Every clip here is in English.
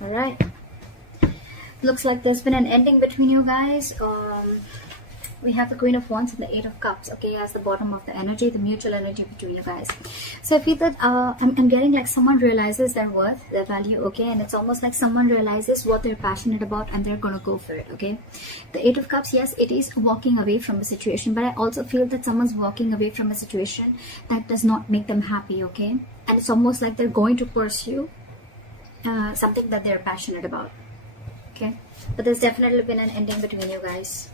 All right. Looks like there's been an ending between you guys. We have the Queen of Wands and the Eight of Cups, okay, as the bottom of the energy, the mutual energy between you guys. So I feel that I'm getting like someone realizes their worth, their value, okay, and it's almost like someone realizes what they're passionate about and they're gonna go for it, okay. The Eight of Cups, yes, it is walking away from a situation, but I also feel that someone's walking away from a situation that does not make them happy, okay, and it's almost like they're going to pursue something that they're passionate about, okay, but there's definitely been an ending between you guys.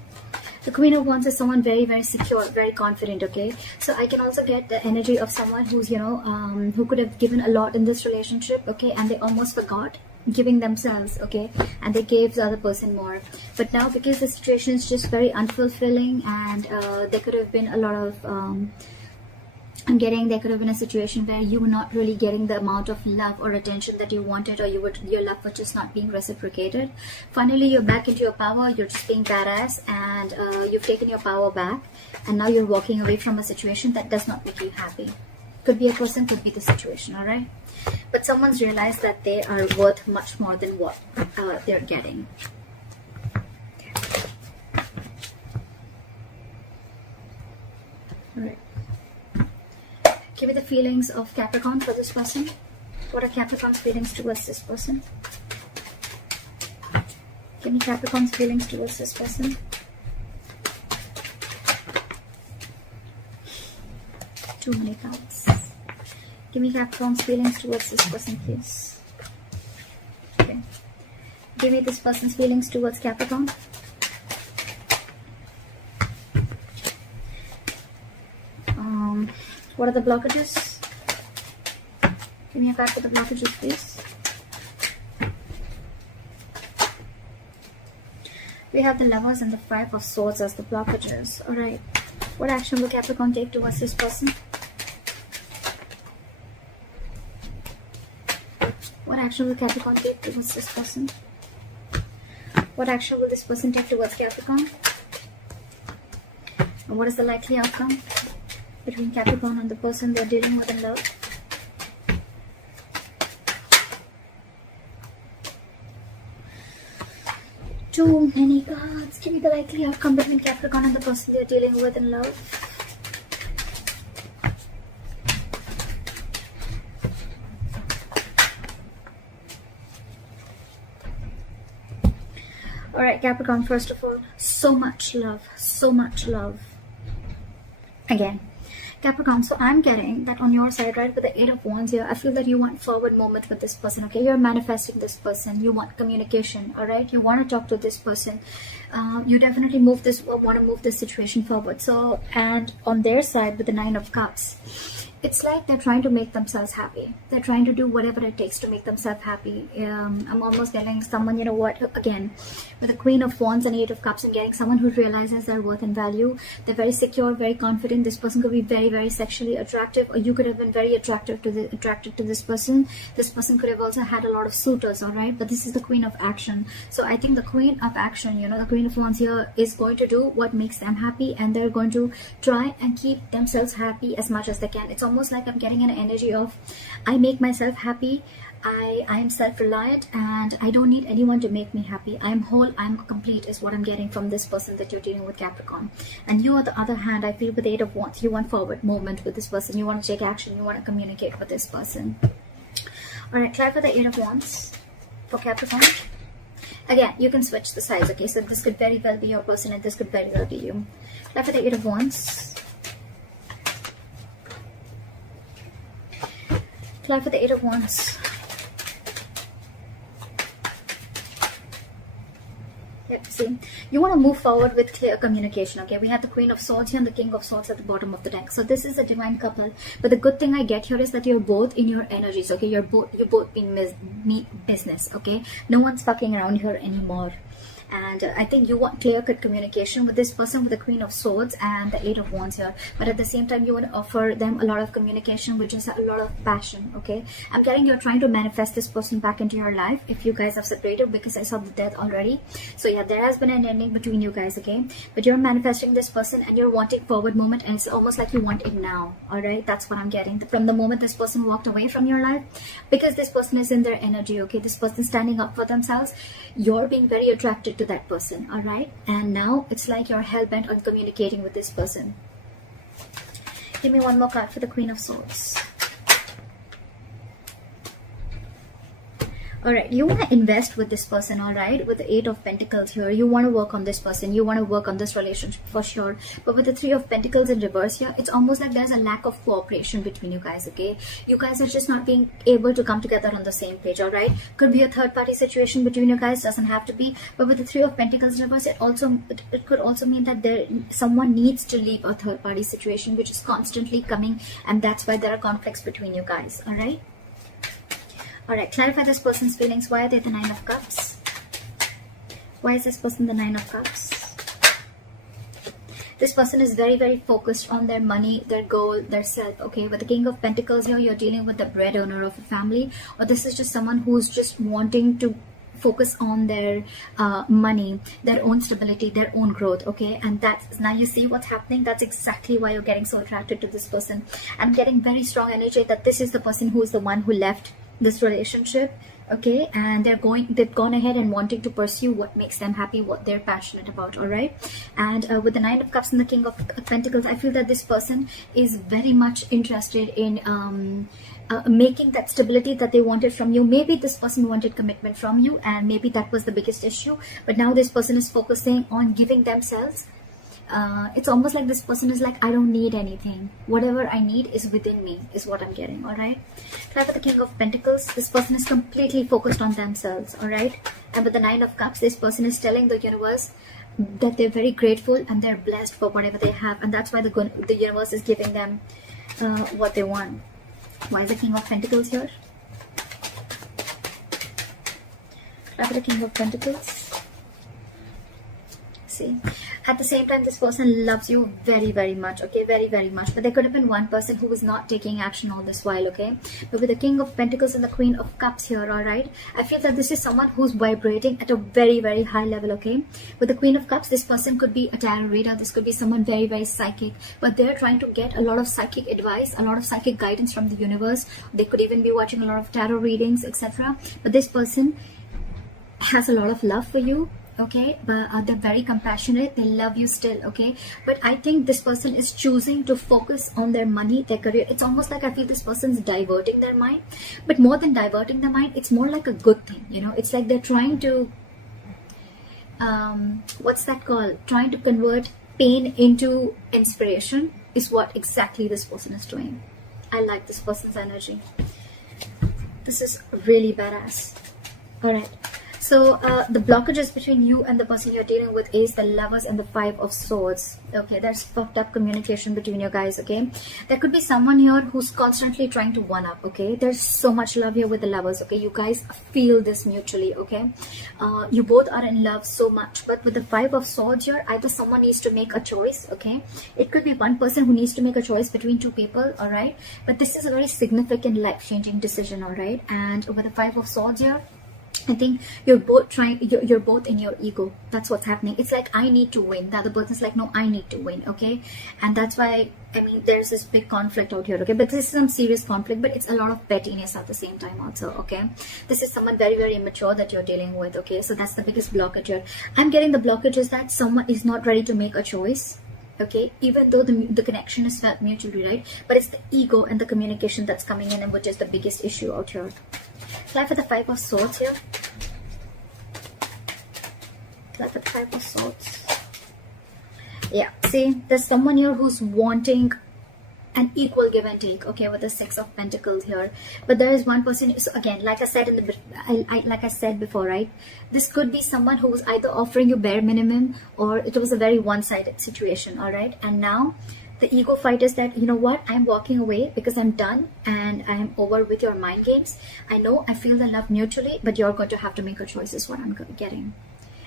The Queen of Wands is someone very, very secure, very confident, okay? So I can also get the energy of someone who's, you know, who could have given a lot in this relationship, okay? And they almost forgot giving themselves, okay? And they gave the other person more. But now, because the situation is just very unfulfilling and there could have been a lot of... there could have been a situation where you were not really getting the amount of love or attention that you wanted, or your love was just not being reciprocated. Finally, you're back into your power, you're just being badass, and you've taken your power back, and now you're walking away from a situation that does not make you happy. Could be a person, could be the situation, all right? But someone's realized that they are worth much more than what they're getting. Okay. All right. Give me the feelings of Capricorn for this person. What are Capricorn's feelings towards this person? Give me Capricorn's feelings towards this person. Too many cards. Give me Capricorn's feelings towards this person, please. Okay. Give me this person's feelings towards Capricorn. What are the blockages? Give me a card for the blockages, please. We have the Lovers and the Five of Swords as the blockages. Alright. What action will Capricorn take towards this person? What action will Capricorn take towards this person? What action will this person take towards Capricorn? And what is the likely outcome between Capricorn and the person they're dealing with in love? Too many cards. Give me the likely outcome between Capricorn and the person they're dealing with in love. Alright, Capricorn, first of all, so much love. So much love. Again. Capricorn, so I'm getting that on your side, right, with the Eight of Wands here, I feel that you want forward moment with this person, okay? You're manifesting this person. You want communication, all right? You want to talk to this person. You definitely want to move this situation forward. So, and on their side with the Nine of Cups, it's like they're trying to make themselves happy. They're trying to do whatever it takes to make themselves happy. I'm almost getting someone, you know what, again, with the Queen of Wands and Eight of Cups, I'm getting someone who realizes their worth and value. They're very secure, very confident. This person could be very, very sexually attractive, or you could have been very attracted to this person. This person could have also had a lot of suitors, all right? But this is the Queen of Action. So I think the Queen of Action, you know, the Queen of Wands here is going to do what makes them happy, and they're going to try and keep themselves happy as much as they can. It's almost like I'm getting an energy of, I make myself happy, I am self-reliant, and I don't need anyone to make me happy. I'm whole, I'm complete is what I'm getting from this person that you're dealing with, Capricorn. And you, on the other hand, I feel with the Eight of Wands, you want forward movement with this person. You want to take action. You want to communicate with this person. Alright, try for the Eight of Wands for Capricorn. Again, you can switch the sides, okay? So this could very well be your person and this could very well be you. Try for the Eight of Wands. Try for the Eight of Wands. Yep, see, you want to move forward with clear communication, okay? We have the Queen of Swords here and the King of Swords at the bottom of the deck. So this is a divine couple. But the good thing I get here is that you're both in your energies, okay? You both mean business, okay? No one's fucking around here anymore. And I think you want clear-cut communication with this person with the Queen of Swords and the Eight of Wands here. But at the same time, you want to offer them a lot of communication, which is a lot of passion, okay? I'm getting you're trying to manifest this person back into your life if you guys have separated, because I saw the death already. So yeah, there has been an ending between you guys, okay? But you're manifesting this person and you're wanting forward moment, and it's almost like you want it now. All right, that's what I'm getting from the moment this person walked away from your life, because this person is in their energy, okay? This person standing up for themselves. You're being very attracted to that person, all right? And now it's like you're hell-bent on communicating with this person. Give me one more card for the Queen of Swords. All right, you want to invest with this person, all right? With the Eight of Pentacles here, you want to work on this person. You want to work on this relationship for sure. But with the Three of Pentacles in reverse here, it's almost like there's a lack of cooperation between you guys, okay? You guys are just not being able to come together on the same page, all right? Could be a third-party situation between you guys, doesn't have to be. But with the Three of Pentacles in reverse, it could also mean that someone needs to leave a third-party situation, which is constantly coming, and that's why there are conflicts between you guys, all right? All right, clarify this person's feelings. Why are they the Nine of Cups? Why is this person the Nine of Cups? This person is very, very focused on their money, their goal, their self, okay? With the King of Pentacles here, you're dealing with the breadwinner of a family, or this is just someone who's just wanting to focus on their money, their own stability, their own growth, okay? And that's, now you see what's happening. That's exactly why you're getting so attracted to this person. I'm getting very strong energy that this is the person who is the one who left this relationship, okay? And they've gone ahead and wanting to pursue what makes them happy, what they're passionate about, all right? And with the Nine of Cups and the King of Pentacles, I feel that this person is very much interested in making that stability that they wanted from you. Maybe this person wanted commitment from you, and maybe that was the biggest issue, but now this person is focusing on giving themselves. It's almost like this person is like, I don't need anything. Whatever I need is within me, is what I'm getting, all right? Try for the King of Pentacles. This person is completely focused on themselves, all right? And with the Nine of Cups, this person is telling the universe that they're very grateful and they're blessed for whatever they have. And that's why the universe is giving them what they want. Why is the King of Pentacles here? Try for the King of Pentacles. See, at the same time, this person loves you very, very much, okay? Very, very much. But there could have been one person who was not taking action all this while, okay? But with the King of Pentacles and the Queen of Cups here, all right, I feel that this is someone who's vibrating at a very, very high level, okay? With the Queen of Cups, this person could be a tarot reader. This could be someone very, very psychic, but they're trying to get a lot of psychic advice, a lot of psychic guidance from the universe. They could even be watching a lot of tarot readings, etc. But this person has a lot of love for you, okay? But they're very compassionate. They love you still, okay? But I think this person is choosing to focus on their money, their career. It's almost like I feel this person's diverting their mind. But more than diverting their mind, it's more like a good thing, you know? It's like they're trying to what's that called? Trying to convert pain into inspiration is what exactly this person is doing. I like this person's energy. This is really badass. All right. So the blockages between you and the person you're dealing with is the Lovers and the Five of Swords. Okay, there's fucked up communication between you guys, okay? There could be someone here who's constantly trying to one-up, okay? There's so much love here with the Lovers, okay? You guys feel this mutually, okay? You both are in love so much. But with the Five of Swords here, either someone needs to make a choice, okay? It could be one person who needs to make a choice between two people, all right? But this is a very significant life-changing decision, all right? And with the Five of Swords here, I think you're both you're both in your ego. That's what's happening. It's like, I need to win. The other person's like, no, I need to win, okay? And that's why, I mean, there's this big conflict out here, okay? But this is some serious conflict, but it's a lot of pettiness at the same time also, okay? This is someone very, very immature that you're dealing with, okay? So that's the biggest blockage here. I'm getting the blockage is that someone is not ready to make a choice, okay? Even though the connection is felt mutually, right? But it's the ego and the communication that's coming in, and which is the biggest issue out here. Try for the Five of Swords here. Try for the Five of Swords. Yeah, see, there's someone here who's wanting an equal give and take, okay, with the Six of Pentacles here. But there is one person, so again, like I said like I said before, right? This could be someone who was either offering you bare minimum, or it was a very one-sided situation, all right? And now the ego fight is that, you know what, I'm walking away because I'm done and I'm over with your mind games. I know I feel the love mutually, but you're going to have to make a choice is what I'm getting.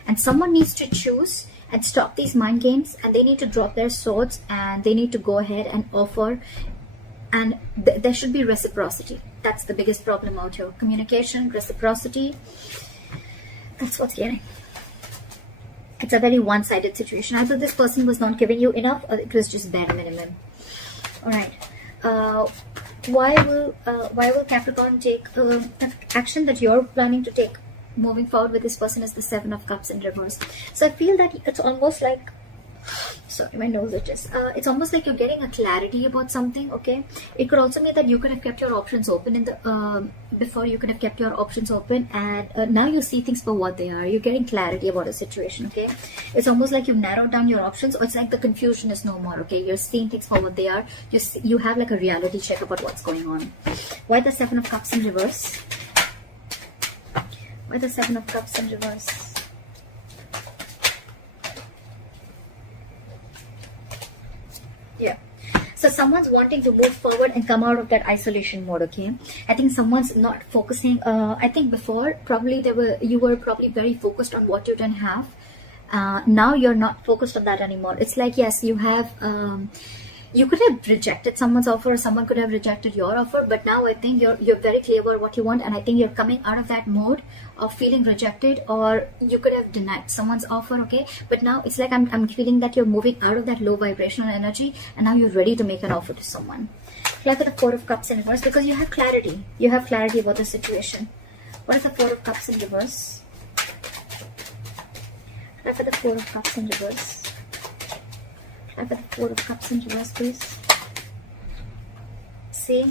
And someone needs to choose and stop these mind games, and they need to drop their swords and they need to go ahead and offer, and there should be reciprocity. That's the biggest problem out here. Communication, reciprocity. That's what's getting. It's a very one-sided situation. Either this person was not giving you enough, or it was just bare minimum. All right. Why will Capricorn take the action that you're planning to take moving forward with this person is the Seven of Cups in reverse. So I feel that it's almost like, sorry, my nose itches. It's almost like you're getting a clarity about something. Okay, it could also mean that you could have kept your options open in the before. You could have kept your options open, and now you see things for what they are. You're getting clarity about a situation. Okay, it's almost like you've narrowed down your options, or it's like the confusion is no more. Okay, you're seeing things for what they are. You have like a reality check about what's going on. Why the Seven of Cups in reverse? Why the Seven of Cups in reverse? Yeah. So someone's wanting to move forward and come out of that isolation mode. Okay, I think someone's not focusing. I think before probably you were probably very focused on what you didn't have. Now you're not focused on that anymore. It's like, yes, you have you could have rejected someone's offer, or someone could have rejected your offer, but now I think you're very clear about what you want, and I think you're coming out of that mode of feeling rejected, or you could have denied someone's offer. Okay, but now it's like I'm feeling that you're moving out of that low vibrational energy, and now you're ready to make an offer to someone. Like the Four of Cups in reverse, because you have clarity. You have clarity about the situation. What is the Four of Cups in reverse? Like the Four of Cups in reverse. I've got the Four of Cups in reverse, please. See,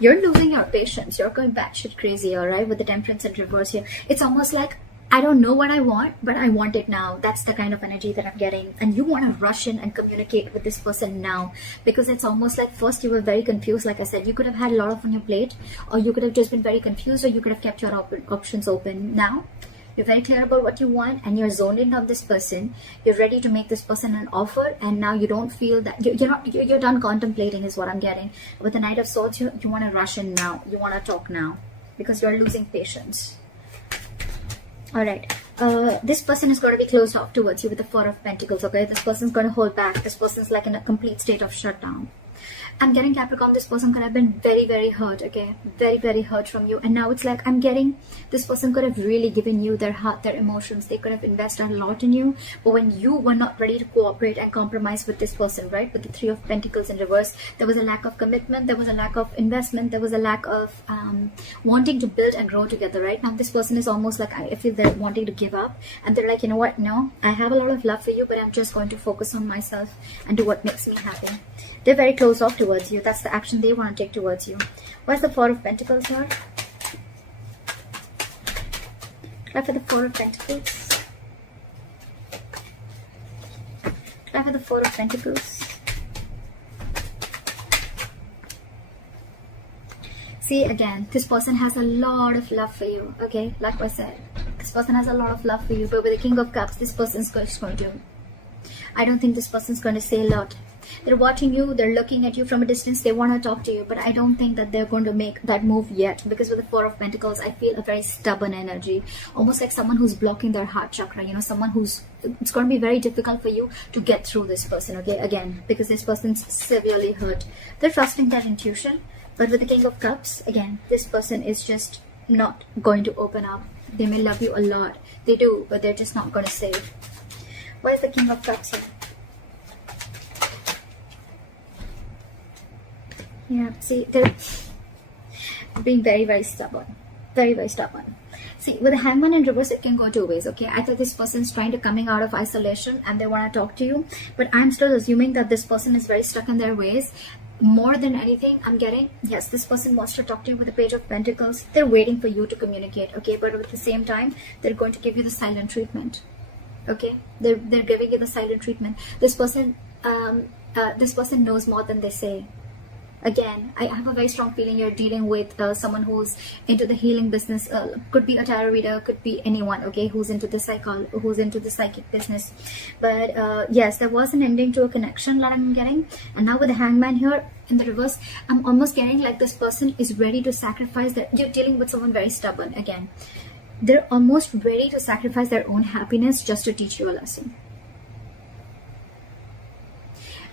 you're losing your patience. You're going batshit crazy, all right, with the Temperance in reverse here. It's almost like, I don't know what I want, but I want it now. That's the kind of energy that I'm getting. And you want to rush in and communicate with this person now, because it's almost like first you were very confused. Like I said, you could have had a lot on your plate, or you could have just been very confused, or you could have kept your options open. Now you're very clear about what you want, and you're zoned in on this person. You're ready to make this person an offer, and now you don't feel that you're done contemplating is what I'm getting. With the Knight of Swords, you want to rush in now. You want to talk now, because you're losing patience. All right. This person is going to be closed off towards you with the Four of Pentacles. Okay, this person's going to hold back. This person's like in a complete state of shutdown. I'm getting, Capricorn, this person could have been very, very hurt. Okay, very, very hurt from you, and now it's like I'm getting this person could have really given you their heart, their emotions. They could have invested a lot in you, but when you were not ready to cooperate and compromise with this person, right, with the Three of Pentacles in reverse, there was a lack of commitment, there was a lack of investment, there was a lack of wanting to build and grow together. Right now this person is almost like, I feel they're wanting to give up, and they're like, you know what, no, I have a lot of love for you, but I'm just going to focus on myself and do what makes me happy. They're very close off towards you. That's the action they want to take towards you. What's the Four of Pentacles here? Try for the Four of Pentacles. Try for the Four of Pentacles. See, again, this person has a lot of love for you. Okay, like I said, this person has a lot of love for you, but with the King of Cups, this person's just going to, I don't think this person's going to say a lot. They're watching you, they're looking at you from a distance, they want to talk to you, but I don't think that they're going to make that move yet, because with the Four of Pentacles, I feel a very stubborn energy, almost like someone who's blocking their heart chakra, you know, someone who's, it's going to be very difficult for you to get through this person, okay, again, because this person's severely hurt. They're trusting their intuition, but with the King of Cups, again, this person is just not going to open up. They may love you a lot, they do, but they're just not going to say. Why is the King of Cups here? Yeah, see, they're being very, very stubborn. Very, very stubborn. See, with the Hangman in reverse, it can go two ways, okay? Either this person's trying to coming out of isolation and they want to talk to you, but I'm still assuming that this person is very stuck in their ways. More than anything, I'm getting, yes, this person wants to talk to you with the Page of Pentacles. They're waiting for you to communicate, okay? But at the same time, they're going to give you the silent treatment, okay? They're giving you the silent treatment. This person knows more than they say. Again, I have a very strong feeling you're dealing with someone who's into the healing business. Could be a tarot reader, could be anyone, okay, who's into the psychic business. But yes, there was an ending to a connection that I'm getting. And now with the Hangman here in the reverse, I'm almost getting like this person is ready to sacrifice that. You're dealing with someone very stubborn. Again, they're almost ready to sacrifice their own happiness just to teach you a lesson.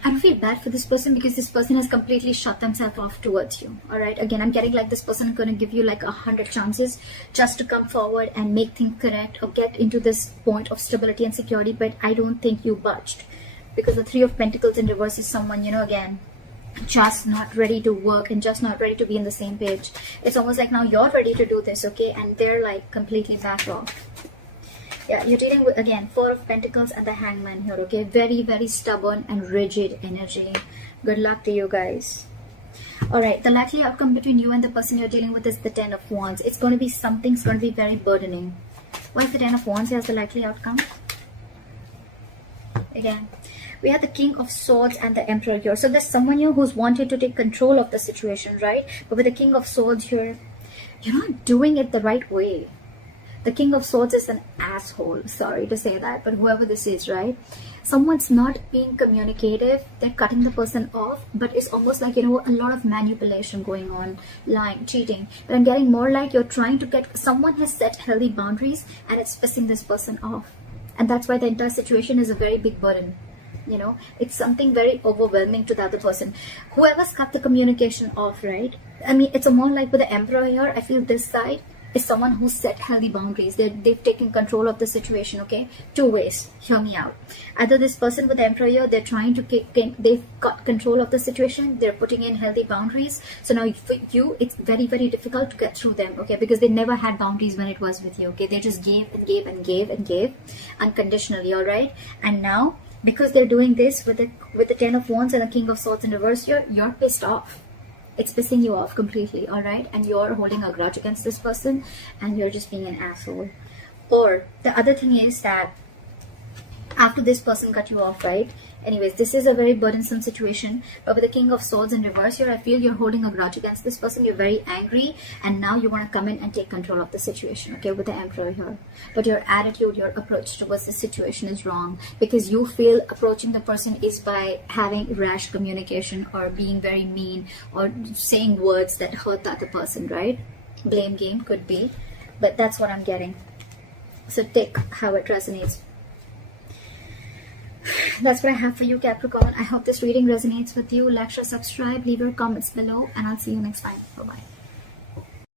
I don't feel bad for this person because this person has completely shut themselves off towards you. All right. Again, I'm getting like this person is going to give you like 100 chances just to come forward and make things correct or get into this point of stability and security. But I don't think you budged, because the Three of Pentacles in reverse is someone, you know, again, just not ready to work and just not ready to be in the same page. It's almost like now you're ready to do this, okay? And they're like completely back off. Yeah, you're dealing with, again, Four of Pentacles and the Hangman here, okay? Very, very stubborn and rigid energy. Good luck to you guys. All right, the likely outcome between you and the person you're dealing with is the Ten of Wands. It's going to be something's going to be very burdening. Why is the Ten of Wands as the likely outcome? Again, we have the King of Swords and the Emperor here. So there's someone here who's wanted to take control of the situation, right? But with the King of Swords here, you're not doing it the right way. The King of Swords is an asshole. Sorry to say that, but whoever this is, right? Someone's not being communicative. They're cutting the person off, but it's almost like, you know, a lot of manipulation going on, lying, cheating. But I'm getting more like you're trying to get, someone has set healthy boundaries and it's pissing this person off. And that's why the entire situation is a very big burden. You know, it's something very overwhelming to the other person. Whoever's cut the communication off, right? I mean, it's a more like with the Emperor here. I feel this side is someone who set healthy boundaries. They've taken control of the situation, okay? Two ways. Hear me out. Either this person with the Emperor here, they're trying to they've got control of the situation. They're putting in healthy boundaries. So now for you, it's very, very difficult to get through them, okay? Because they never had boundaries when it was with you, okay? They just gave and gave and gave and gave unconditionally, all right? And now, because they're doing this with the Ten of Wands and the King of Swords in reverse here, you're pissed off. It's pissing you off completely, all right? And you're holding a grudge against this person and you're just being an asshole. Or the other thing is that after this person cut you off, right? Anyways, this is a very burdensome situation. But with the King of Swords in reverse here, I feel you're holding a grudge against this person. You're very angry and now you want to come in and take control of the situation, okay, with the Emperor here. But your attitude, your approach towards the situation is wrong, because you feel approaching the person is by having rash communication or being very mean or saying words that hurt the other person, right? Blame game could be, but that's what I'm getting. So take how it resonates. That's what I have for you, Capricorn. I hope this reading resonates with you. Like, share, subscribe, leave your comments below, and I'll see you next time. Bye-bye.